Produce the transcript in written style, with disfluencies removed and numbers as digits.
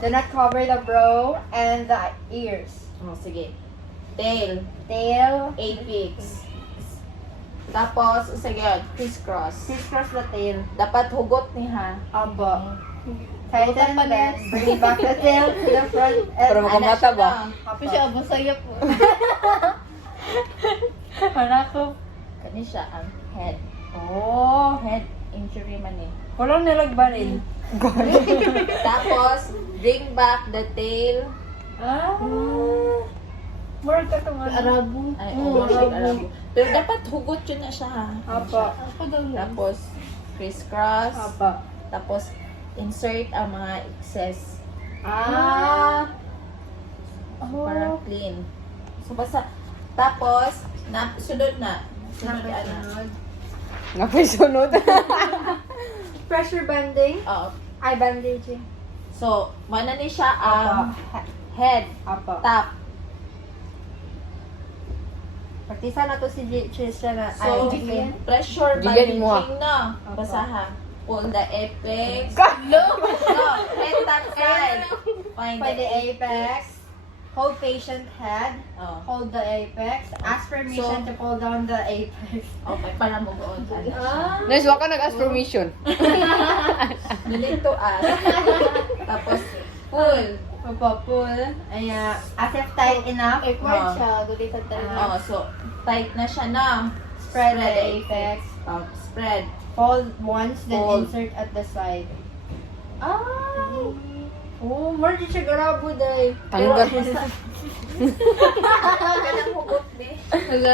Do not cover the brow and the ears. Oh, sige. Tail. Tail. Apex. Tapos, sige, crisscross. Crisscross the tail. Dapat hugot ni ha. Opo. Tighten then bring back the tail to the front. Para And makamata ba? Opo. abo saya po. Manako. Kani siya ang head. Oh. Head injury man eh. Kulong nilagbarin. Tapos, bring back the tail. Ah. More ka to man. Arabo. Ay, Arabo. Pero dapat hugot yun na siya ha. Opo. Ako daw yan. Tapos, crisscross. Opo. Tapos, insert ang mga excess. Ah. Para clean. So, basta, tapos, sunod na. Sunod ano. Napay sunod. Pressure banding. Oo. Eye bandaging. So, mana ni siya ang Opo. head, Opo. top. Partisa na to si Trisha na. So, Ay, pressure Diyan mo. bandaging na. Opo. Basaha. Pull the apex. No! No, head top side. Find Find the apex. Hold patient head. Oh. Hold the apex. Ask permission to pull down the apex. Okay, para mo buon. Nurse, waka nag-ask permission. You need to ask. Tapos, pull. Opo, pull. Ayan. As if tight enough. Awkward Ah. siya. Gulitan tayo. Oh, so, tight na siya na. Spread the apex. Spread. Fold once, then Fold. insert at the side. Ay! Oh, more di siya garabo day. Tanggal. Kanang hugot, eh. Hala.